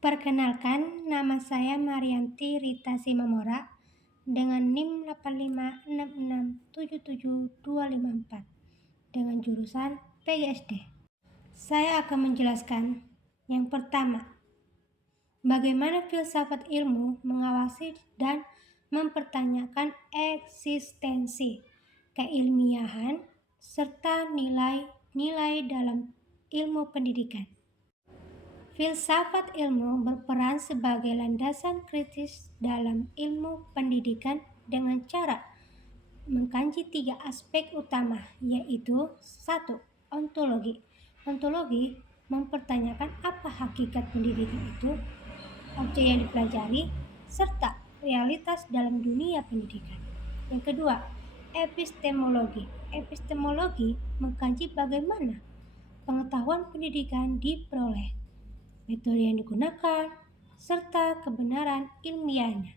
Perkenalkan, nama saya Marianti Rita Simamora dengan NIM 856677254 dengan jurusan PGSD. Saya akan menjelaskan yang pertama, bagaimana filsafat ilmu mengawasi dan mempertanyakan eksistensi, keilmiahan, serta nilai-nilai dalam ilmu pendidikan. Filsafat ilmu berperan sebagai landasan kritis dalam ilmu pendidikan dengan cara mengkaji 3 aspek utama, yaitu 1. Ontologi. Ontologi mempertanyakan apa hakikat pendidikan itu, objek yang dipelajari, serta realitas dalam dunia pendidikan. Yang kedua, epistemologi. Epistemologi mengkaji bagaimana pengetahuan pendidikan diperoleh, metode yang digunakan, serta kebenaran ilmiahnya.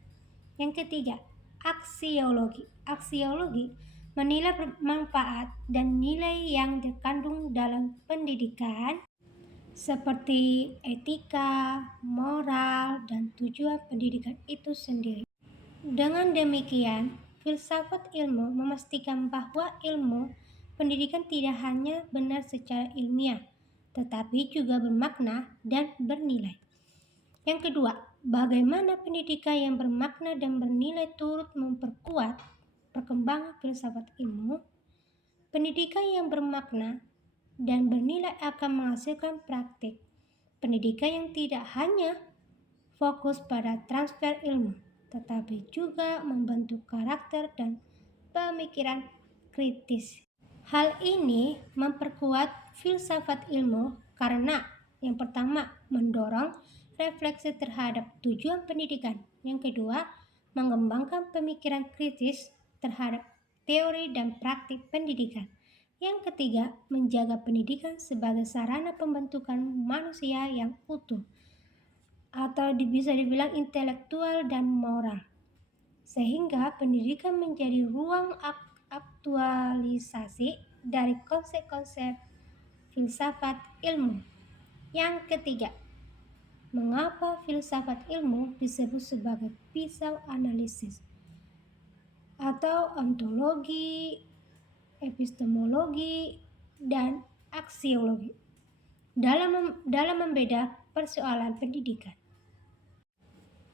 Yang ketiga, aksiologi. Aksiologi menilai manfaat dan nilai yang terkandung dalam pendidikan seperti etika, moral, dan tujuan pendidikan itu sendiri. Dengan demikian, filsafat ilmu memastikan bahwa ilmu pendidikan tidak hanya benar secara ilmiah, tetapi juga bermakna dan bernilai. Yang kedua, bagaimana pendidikan yang bermakna dan bernilai turut memperkuat perkembangan filsafat ilmu. Pendidikan yang bermakna dan bernilai akan menghasilkan praktik pendidikan yang tidak hanya fokus pada transfer ilmu, tetapi juga membentuk karakter dan pemikiran kritis. Hal ini memperkuat filsafat ilmu karena yang pertama, mendorong refleksi terhadap tujuan pendidikan. Yang kedua, mengembangkan pemikiran kritis terhadap teori dan praktik pendidikan. Yang ketiga, menjaga pendidikan sebagai sarana pembentukan manusia yang utuh atau bisa dibilang intelektual dan moral, sehingga pendidikan menjadi ruang aktualisasi dari konsep-konsep filsafat ilmu. Yang ketiga, mengapa filsafat ilmu disebut sebagai pisau analisis atau ontologi, epistemologi, dan aksiologi dalam membeda persoalan pendidikan.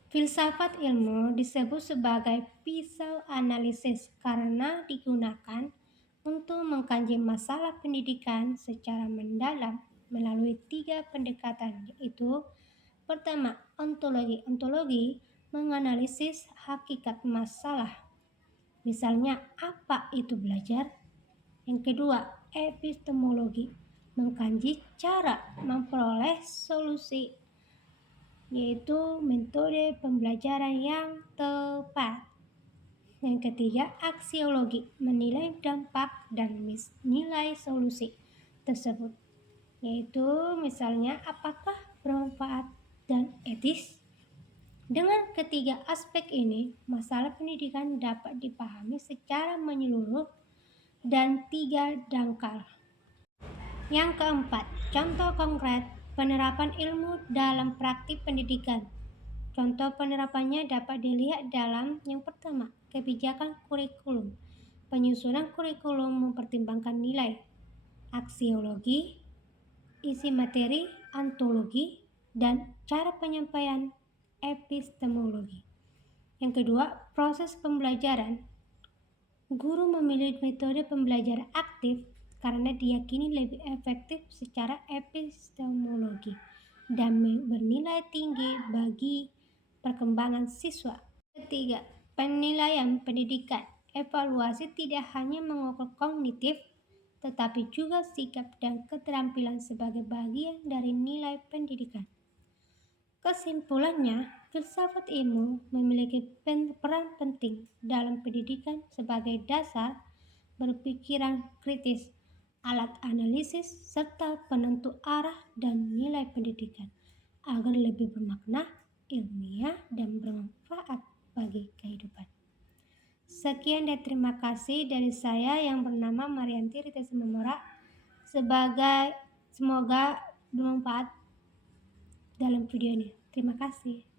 Filsafat ilmu disebut sebagai pisau analisis karena digunakan untuk mengkaji masalah pendidikan secara mendalam melalui 3 pendekatan, yaitu pertama, ontologi. Ontologi menganalisis hakikat masalah, misalnya apa itu belajar. Yang kedua, epistemologi mengkaji cara memperoleh solusi, yaitu metode pembelajaran yang tepat. Yang ketiga, aksiologi menilai dampak dan nilai solusi tersebut, yaitu misalnya apakah bermanfaat dan etis. Dengan ketiga aspek ini, masalah pendidikan dapat dipahami secara menyeluruh dan 3 dangkal. Yang keempat, contoh konkret penerapan ilmu dalam praktik pendidikan. Contoh penerapannya dapat dilihat dalam yang pertama, kebijakan kurikulum. Penyusunan kurikulum mempertimbangkan nilai, aksiologi, isi materi, ontologi, dan cara penyampaian, epistemologi. Yang kedua, proses pembelajaran. Guru memilih metode pembelajaran aktif karena diyakini lebih efektif secara epistemologi dan bernilai tinggi bagi perkembangan siswa. Ketiga, penilaian pendidikan. Evaluasi tidak hanya mengukur kognitif, tetapi juga sikap dan keterampilan sebagai bagian dari nilai pendidikan. Kesimpulannya, filsafat ilmu memiliki peran penting dalam pendidikan sebagai dasar berpikiran kritis, alat analisis, serta penentu arah dan nilai pendidikan agar lebih bermakna, ilmiah, dan bermanfaat bagi kehidupan. Sekian dan terima kasih dari saya yang bernama Marianti Rita Simamora. Semoga bermanfaat. dalam video ini. Terima kasih.